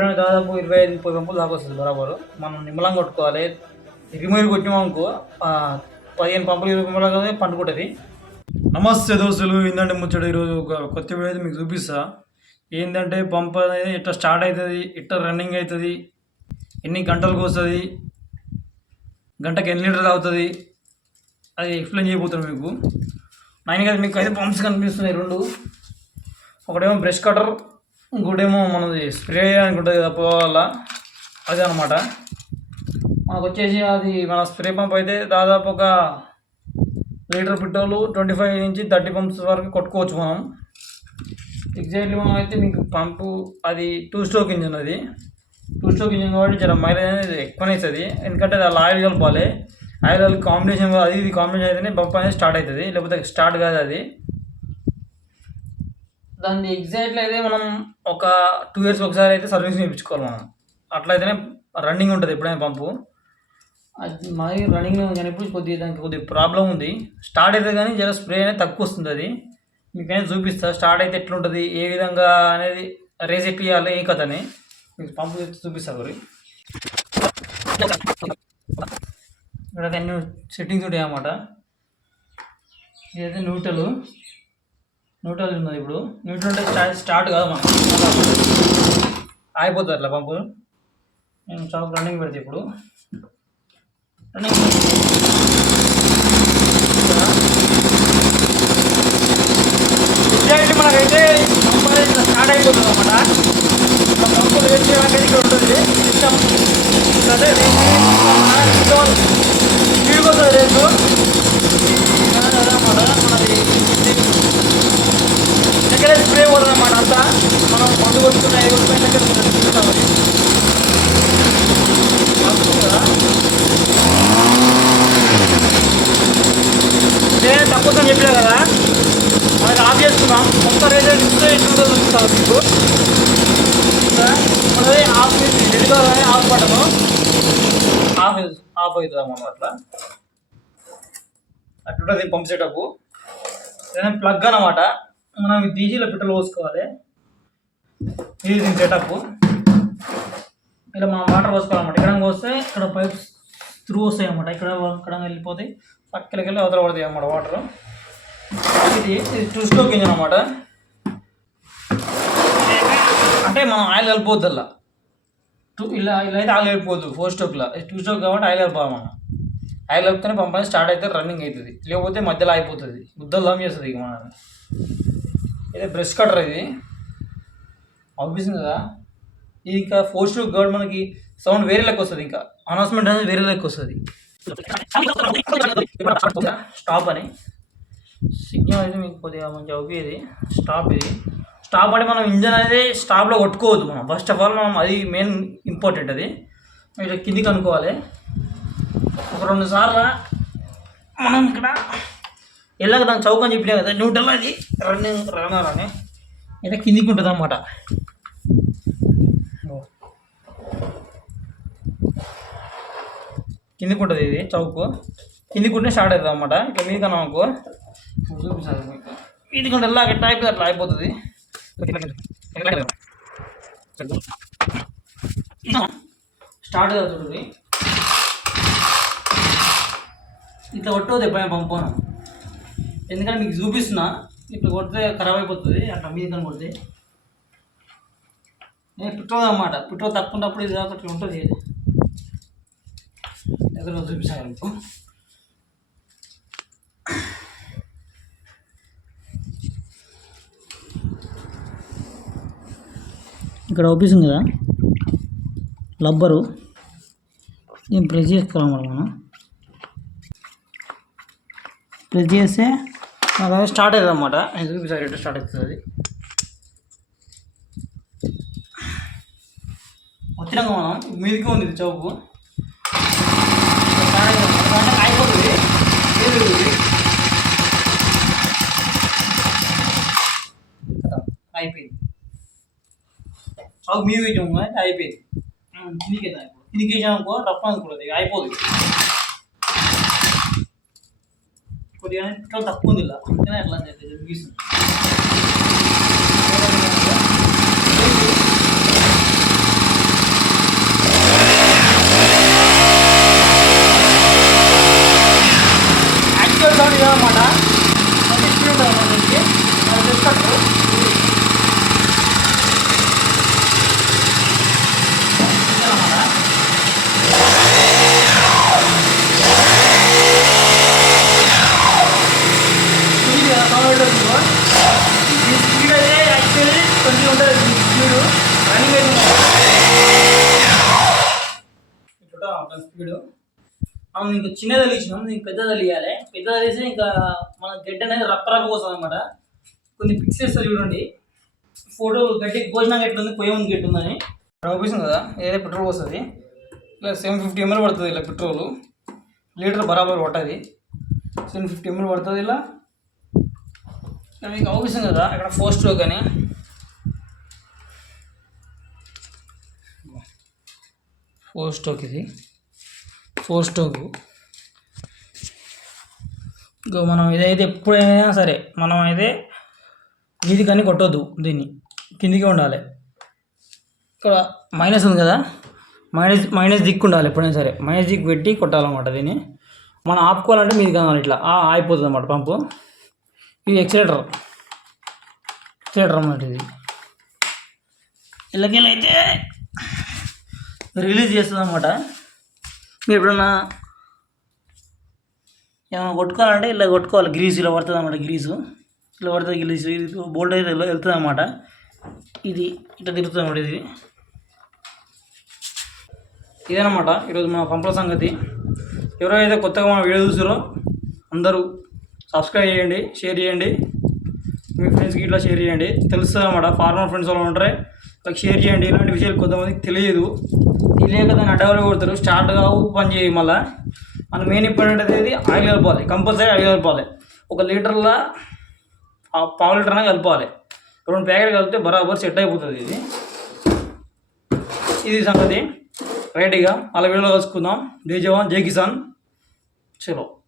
ఎప్పుడైనా దాదాపు ఇరవై ఐదు ముప్పై పంపులు దాకా వస్తుంది బరాబరు. మనం నిమ్మలం కొట్టుకోవాలి. రిమూవ్ కొట్టినామనుకో పదిహేను పంపులు ఇరవై పంపులు పండుకుంటుంది. నమస్తే దోస్తులు ఏంటంటే ముచ్చడు ఈరోజు ఒక కొత్త వీడియో అయితే మీకు చూపిస్తా. ఏంటంటే పంప్ అనేది ఇట్లా స్టార్ట్ అవుతుంది ఇట్లా రన్నింగ్ అవుతుంది ఎన్ని గంటలకు వస్తుంది గంటకి ఎన్ని లీటర్లు అవుతుంది అది ఎక్స్ప్లెయిన్ చేయబోతున్నాను మీకు. నైన్ కదా మీకు అయితే పంప్స్ కనిపిస్తున్నాయి రెండు. ఒకటేమో బ్రష్ కటర్ ఇంకోటేమో మనది స్ప్రే చేయడానికి ఉంటుంది కదా పోవాల. అది అనమాట మనకు వచ్చేసి అది మన స్ప్రే పంప్ అయితే దాదాపు ఒక లీటర్ పెట్రోలు ట్వంటీ ఫైవ్ నుంచి థర్టీ పంప్స్ వరకు కొట్టుకోవచ్చు మనం. ఎగ్జాక్ట్లీ మనం అయితే మీకు పంపు అది టూ స్ట్రోక్ ఇంజిన్ అది. టూ స్ట్రోక్ ఇంజిన్ కాబట్టి జర మైలేజ్ అనేది ఎక్కువనేస్తుంది ఎందుకంటే అది ఆయిల్ కలపాలి. ఆయిల్ కాంబినేషన్ అది ఇది కాంబినేషన్ అయితేనే పంప్ అనేది స్టార్ట్ అవుతుంది లేకపోతే స్టార్ట్ కాదు అది. దాన్ని ఎగ్జాక్ట్లీ అయితే మనం ఒక టూ ఇయర్స్ ఒకసారి అయితే సర్వీస్ చేయించుకోవాలి మనం. అట్లయితేనే రన్నింగ్ ఉంటుంది ఎప్పుడైనా పంపు. అది మరి రన్నింగ్లో కానీ ఇప్పుడు కొద్దిగా దానికి కొద్దిగా ప్రాబ్లం ఉంది. స్టార్ట్ అయితే కానీ జర స్ప్రే అనేది తక్కువ వస్తుంది అది. మీకైనా చూపిస్తా స్టార్ట్ అయితే ఎట్లుంటుంది ఏ విధంగా అనేది రేస్ ఎక్కియాలి ఏ కథ అని మీకు పంపు చూపిస్తారు చూపిస్తా మరి ఇక్కడ అన్ని సెట్టింగ్స్ ఉంటాయి అన్నమాట ఇదైతే న్యూటలు న్యూట్రల్ ఉన్నది ఇప్పుడు. న్యూట్రల్ అంటే స్టార్ట్ స్టార్ట్ కాదు మనం. ఆగిపోతుంది అట్లా పంపు. నేను షాప్ రన్నింగ్ పెడితే ఇప్పుడు. రన్నింగ్ ఎగ్జాక్ట్లీ మనకైతే స్టార్ట్ అయిపోతుంది అనమాట పంపులు రేట్ ఇక్కడ ఉంటుంది. సిస్టమ్ అదే స్పీడ్కి వస్తుంది రేసు అదనమాట మనది దగ్గర స్ప్రే పోతుంది అన్నమాట అంతా మనం మందు కొట్టుకున్న ఏ కొట్టుకున్న దగ్గర ఉంటుంది అది వస్తుంది కదా నేను తక్కువ చెప్పినా కదా? అది ఆఫ్ చేసుకున్నాం మొత్తం రేట్ ఇస్తే ఎట్లుంటుందో చూపిస్తాను మీకు. మనది ఆఫ్ రెడీగా ఆఫ్ పడము. ఆఫ్ ఆఫ్ అవుతుంది మనం అట్లా అట్లుంటుంది పంప్ సెటప్ ఏదైనా ప్లగ్ అనమాట మనం ఇది తీసి ఇలా పెట్రోల్ పోసుకోవాలి. ఇది దీని సెటప్ ఇలా మనం వాటర్ పోసుకోవాలన్నమాట. ఇక్కడ పోస్తే ఇక్కడ పైప్స్ త్రూ వస్తాయి అన్నమాట. ఇక్కడ ఇక్కడ వెళ్ళిపోతాయి. పక్కలకి వెళ్ళి అవతల పడతాయి అన్నమాట వాటర్. ఇది ఇది టూ స్ట్రోక్ ఇంజిన్ అనమాట అంటే మనం ఆయిల్ కలిపోద్దు అలా టూ ఇలా ఇలా అయితే ఆయిల్ వెళ్ళిపోద్దు ఫోర్ స్ట్రోక్లో టూ స్ట్రోక్ కాబట్టి ఆయిల్ వెళ్ళిపోవాలి మనం. ఆయిల్ వెళ్తేనే పంప్ స్టార్ట్ అయితే రన్నింగ్ అవుతుంది. లేకపోతే మధ్యలో అయిపోతుంది బుద్ధలు దమ్ చేస్తుంది ఇక మన ఇదే బ్రష్ కటర్ ఇది. అవుపిస్తుంది కదా? ఇది ఇంకా ఫోర్ స్ట్రోక్ కాబట్టి మనకి సౌండ్ వేరే లెక్క వస్తుంది. ఇంకా అనౌన్స్మెంట్ అనేది వేరే లెక్క వస్తుంది. స్టాప్ అని. సిగ్నల్ అయితే మీకు కొద్దిగా మంచి అవుతుంది. స్టాప్ ఇది. స్టాప్ అంటే మనం ఇంజన్ అనేది స్టాప్లో కొట్టుకోవద్దు మనం. ఫస్ట్ ఆఫ్ ఆల్ మనం అది మెయిన్ ఇంపార్టెంట్ అది. ఇట్లా కిందికి అనుకోవాలి. ఒక రెండు సార్లు మనం ఇక్కడ వెళ్ళాక దాని చౌక అని చెప్పినా కదా న్యూట్రల్ అది. రన్నింగ్ రన్నర్ అని. అయితే కిందికి ఉంటుంది అన్నమాట కిందికి ఉంటుంది ఇది చౌకు. కిందికి ఉంటే స్టార్ట్ అవుతుంది అనమాట ఇట్లా మీది కన్నా అనుకో చూపిస్తాను మీకు. ఇది కొంటే ఎలా అట్లా అయిపోతుంది. అట్లా అయిపోతుంది స్టార్ట్ అవుతుంది ఇట్లా కొట్టవద్దు ఎప్పుడైనా పంపాను ఎందుకంటే మీకు చూపిస్తున్నా ఇట్లా కొడితే ఖరాబ్ అయిపోతుంది అట్లా మీద కానీ కొడితే. నేను పెట్రోల్ అనమాట పెట్రోల్ తక్కువ ఉన్నప్పుడు ఇది కాక ఉంటుంది. ఇది దగ్గర మీకు ఇక్కడ అవుపిస్తుంది కదా? లబ్బరు నేను ప్రెస్ చేసుకోవాలన్నమాట మనం ప్రెస్ చేస్తే నాకు స్టార్ట్ అవుతుంది అనమాట నేను చూపిస్తాను ఎట్లా స్టార్ట్ అవుతుంది. అది వచ్చినాక మనం మీదికి ఉంది చౌకు స్టార్ట్ అవుతుంది అన్నమాట. అంటే అయిపోతుంది ఏది ఇది? కదా, అయిపోయింది చౌకు మీద వేసాము కదా, అయిపోయింది ఉమ్, కిందికి వేద్దాం ఇప్పుడు కిందికి వేసాం అనుకో రఫ్ అనుకుంటుంది ఇక అయిపోతుంది కొద్దిగా పెట్రోల్ తక్కువ ఉంది ఇలా అందుకనే అట్లా అని కూడా చూపిస్తుంది స్పీడ్ మనం ఇంకా చిన్నది తెలిసినాం ఇంకా పెద్దది తెలియాలి పెద్దది తెలిసి ఇంకా మన గడ్డి అనేది రప్ప రప్ప వస్తుంది అనమాట కొన్ని పిక్స్ వేస్తారు చూడండి. ఫోటో గడ్డి భోజనం గట్టి ఉంది పొయ్యి ఉంది గట్టి ఉందని ఇక్కడ కదా ఏదైతే పెట్రోల్ వస్తుంది ఇలా సెవెన్ ఫిఫ్టీ ఎంఎల్ పడుతుంది ఇలా పెట్రోల్ లీటర్ బరాబర్ పట్టది సెవెన్ ఫిఫ్టీ ఎంఎల్ పడుతుంది ఇలా. మీకు అవుపిస్తుంది కదా ఇక్కడ ఫోర్ స్ట్రోక్ అని ఫోర్ స్టోక్ ఇది. Four stroke. ఇంకో మనం ఇదైతే ఎప్పుడైనా సరే మనం అయితే వీధి కానీ కొట్టొద్దు దీన్ని. కిందికి ఉండాలి. ఇక్కడ మైనస్ ఉంది కదా? మైనస్ మైనస్ దిక్కు ఉండాలి ఎప్పుడైనా సరే. మైనస్ దిక్కు పెట్టి కొట్టాలన్నమాట దీన్ని. మనం ఆపుకోవాలంటే మీది కావాలి ఇట్లా. ఆగిపోతుంది అన్నమాట పంపు. ఇది ఎక్సిలేటర్ ఎక్సిలేటర్ అన్నమాట ఇది. ఇళ్ళకెళ్ళైతే రిలీజ్ చేస్తుంది అనమాట మీరు ఎప్పుడన్నా ఏమైనా కొట్టుకోవాలంటే ఇలా కొట్టుకోవాలి. గ్రీస్ ఇలా పడుతుంది అనమాట గ్రీసు. ఇలా పడుతుంది గ్రీస్. ఇది బోల్ట్ అయితే వెళ్తుంది అనమాట ఇది ఇట్లా తిరుగుతుంది అనమాట ఇది. ఇదేనమాట ఈరోజు మన పంపుల సంగతి. ఎవరైతే కొత్తగా మన వీడియో చూసారో అందరూ సబ్స్క్రైబ్ చేయండి షేర్ చేయండి. మీ ఫ్రెండ్స్కి ఇట్లా షేర్ చేయండి. తెలుస్తుంది అన్నమాట ఫార్మర్ ఫ్రెండ్స్ వాళ్ళు ఉంటారే వాళ్ళకి షేర్ చేయండి. ఇలాంటి విషయాలు కొంతమందికి తెలియదు. తెలియక దాన్ని అడ్డవలు కొడతారు. స్టార్ట్ కావు పని చేయి మళ్ళీ. మన మెయిన్ ఇంపార్టెంట్ అనేది ఆయిల్ కలపాలి. కంపల్సరీ ఆయిల్ కలపాలి. ఒక లీటర్లో పావు లీటర్ అయినా కలపాలి. రెండు ప్యాకెట్ కలిపితే బరాబర్ సెట్ అయిపోతుంది ఇది. ఇది సంగతి. రైట్గా అలా వీడియోలో కలుసుకుందాం. జై జవాన్ జై కిసాన్. చలో.